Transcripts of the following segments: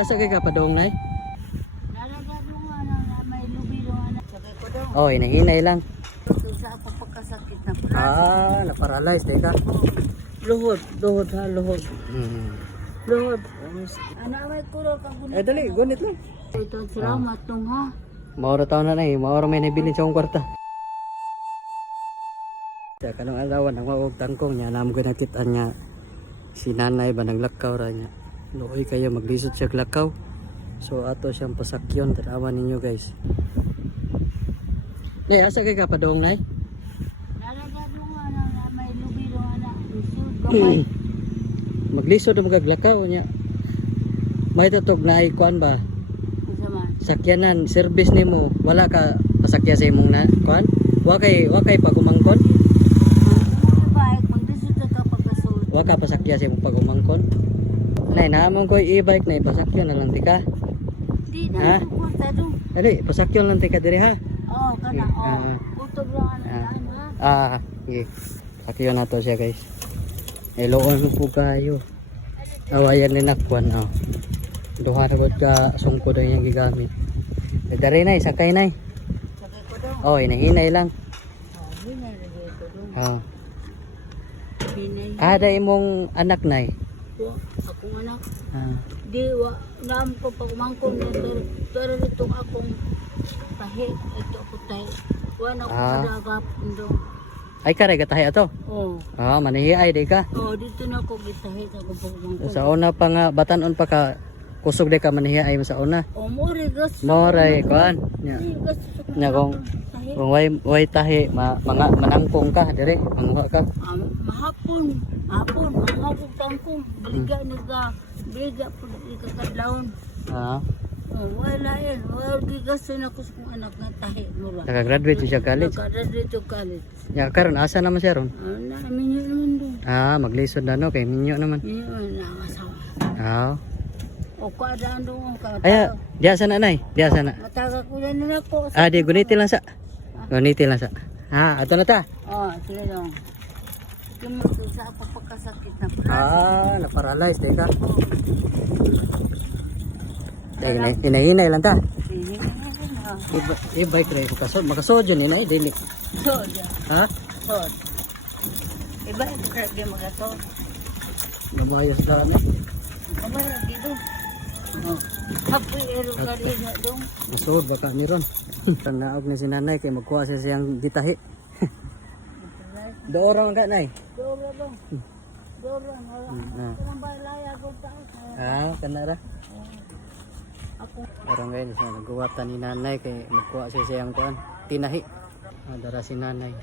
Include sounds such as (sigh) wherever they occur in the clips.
Asa kay kapadong nay? Na na na. Daw. Oh, inahinay lang. Sa ako pagkasakit na. Ah, na-paralyze day ka. Luhod, luhod ha, luhod. Hmm. Luhod. Ano may kulo ka gunit? Eh dali, gunit lang. Ito, salamat nung ha. Maura taon na nay, maura may nabilin sa kwarta. Sa kanong alawan ang mawag tangkong niya, naman ko nakitaan niya si nanay ba naglakaw ra niya. Luoy kayo maglisod siya glakaw. So ato siyang pasakyon, tanawan ninyo guys. Nay, asa kay kapadong nay? Gamay. (clears throat) Maglisod na magaglakaw niya. May tatog na ikuan ba? Sakyanan, service nimo, wala ka pasakya sa imong na kuan? Wa kay wa kay pagumangkon? Ang. Wa ka pasakya sa imong pagumangkon? Nay, naamon ko i-bike na pasakyan na lang tika. Di Ha? na, kwarta doon. Dali, pasakyan lang tika diri ha. Oo, kana, Ah. oo. Utog lang ang Ah. ha. Ah, sige. Sakyan na to siya guys. Eloon po kayo. Awayan ni nakwan oh. Duha na gud ka sungkod ang iyang gigamit. Dari nay, sakay nay. Sakay ko daw. Oh, inahinay lang. Ah, hinay, lagay ko. Oh. Ada imong anak nay. Wa, akong anak. Ah. Di, wa, naam ko pa kumangkong na pero, itong akong tahi, ito ako tahi. Wala ko Ah. kadagap doon. Ay kare gatahi ato. Oo. Ah, manihi ay di ka. Oo, dito na ako gitahi akong pagkumangkong. Sa una pa nga batanon pa ka kusog di ka manihi ay sa una. O, mori, gas. Moray kuan. Nya. Sa Nya kung kung way way tahi ma, mga manangkong ka dire, manguha ka. Ah, mahapon, mahapon, mahapon tangkong, baliga nila, baliga po nila kakadlaon. Ah, Oh, wala yan, wala gigasin ako sa kong anak na tahi, mura. nakagraduate siya college. Nakagraduate to college. Nya karon asa naman siya ron? Ah, namin yun naman doon. Ah, maglisod na no kay minyo naman. Yun yun, nangasawa. Ah. O kadaan doon, Aya, kataga. diya sana nay, diya sana. Mataga ko yan na ako. Ah, di guniti lang sa. Guniti lang sa. Ah, ato na ta. Oh, sige lang. Kumusto sa pagkasakit na. Ah, na-paralyze di ka. Dahil na, hinahinay lang ka. Sige, ha. I- I-bike rin kasod. Makasod yun yun ay dili. So, dyan. Ha? So. Iba, iba, iba, magato. Nabayos na ano. Kamar dito. Masod baka meron. (laughs) Tanaog ni si nanay kay magkuha siya siyang gitahi. (laughs) Doora man ka nay. Dora dong. Dora wala. Ah. Kanang balaya ko taas. Ah, kanara. Ako. Parang ngayon siya nagkuwatan ni nanay kay magkuha siya siyang kuan. Tinahi. Ah, dara si nanay. (laughs)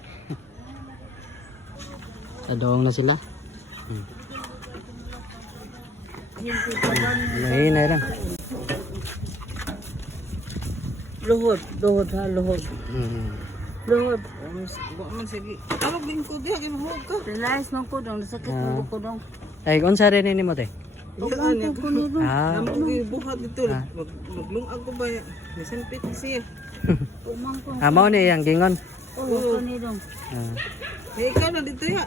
Sa doong na sila. Hmm. Pa lang. Luhod. Luhod ha. Luhod. Hmm. Luhod. Ano bin ko diha ginuhog ka? Relax man ko dong. Nasakit Ah. mo ko dong. Ay, unsa rin ni mo te? Pagkang ko ko ni dong. Ah, Amo gibuhat dito. Ah. Mag maglungag ko ba? Bisan pit siya. (laughs) Umang ko. amo ni yang gingon. Oh, ko ni dong. Ah. Hey, ikaw na dito ya.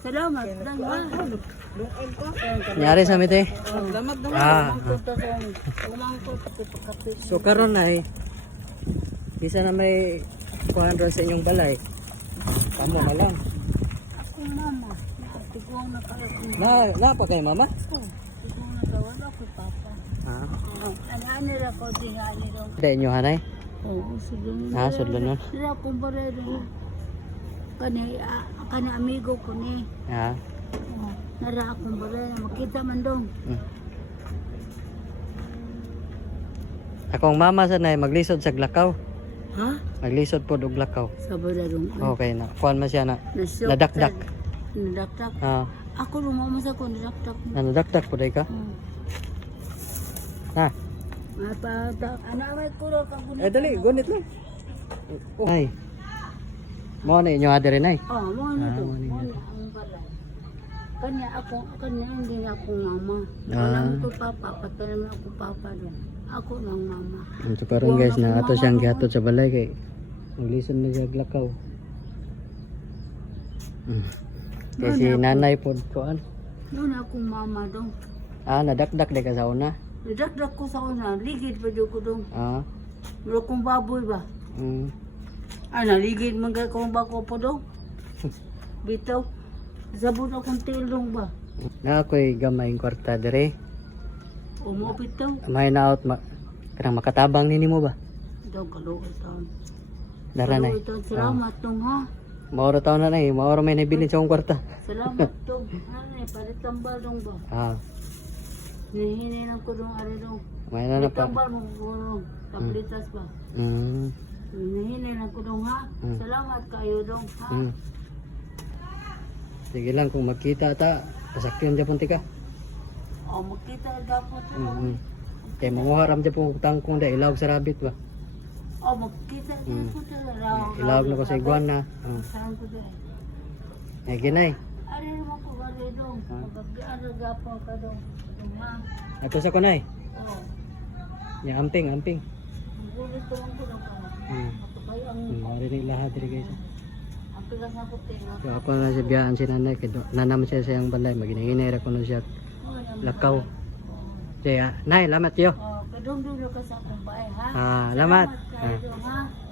Salamat. Ka. Nyari sa mi te. Salamat daw. Ah. Pagkapit. So karon ay bisa na may kuhan sa inyong balay. Kamo na lang. Ako mama. Tiguang na kayo. Na, na pa kay mama? Ako. Tiguang na kayo. Wala ko papa. Ha? Oh, ano nila ko tingali dong. Dahil nyo hanay? Oo, sige. Ah, sudlo nun. Sila akong barero. Kani, ah, kani amigo ko ni. Ha? Oh, nara akong barero. Makita man dong. Hmm. Akong mama sa nay maglisod sa glakaw. Ha? Maglisod po og glakaw. Sa barero. Okay na. Kuan man siya na. Nasyok. Nadakdak. Nadakdak. Ha? Ako lumama sa ko, nadakdak. Na nadakdak po day ka? Hmm. Ha? Mapata. Ano may kuro ka ko Eh dali, gunit lang. Ay. Mo na inyo adi rin ay. Oh, mo na Ah, to. mo na Mo na ang balay. Kanya ako, kanya hindi na ako mama. Ah. Wala mo to papa, pati naman ako papa doon. Ako lang mama. So karon guys na ato siyang gihatod sa balay kay maglisod na siya glakaw. Hmm. Kasi nanay po kuan. Na akong mama doon. Ah, nadakdak di ka sa una. Nidakdak ko sa una, ligid pa dyan ko dong. Ah. Mula kong baboy ba? Mm. Ah, naligid man kay kong bako po dong. (laughs) Bitaw. Sabon akong tilong ba? Na ako'y gamay kwarta dire. Umo bitaw. May na out ma kanang makatabang nini mo ba? Daw kaluoy taon. Dara na. Salamat tong ha. Maoro taon na na eh. Maoro may nabilin sa akong kwarta. Salamat (laughs) tong. Ano eh, palitan ba dong ba? Ah. Nihini lang ko dong ari dong. May na na Palitan pa. ba mo dong? Tablitas ba? Mm. Nihini lang ko dong ha. Mm. Salamat kayo dong ha. Mm. Sige lang kung magkita ta. Pasakyan dyan punti ka. O, magkita dapat Mm. dong. mm. Kaya manguharam dyan po tangkong da. Ilawag sa rabbit ba? O, magkita Mm. dapat dong. Ilawag na ko sa iguana. Oh. Saan ko dong? Eh, ginay. Ano naman ko bali dong? Ha? Magkano gapo ka dong? Ato sa kunay. O, Ya, amping, amping. gulit ko lang ko dong ka. Mm. Ako kayo ang Mm. Marinig lahat diri guys. ang pilang nga ko tayo. So ako na siya biyaan si nanay. Nanam siya sa iyang balay. Maginahinay ko na siya. Lakaw. Kaya, nay, lamat yo. O, kadong dulo ka sa akong bahay ha. Ah, lamat. Salamat kayo dong ha.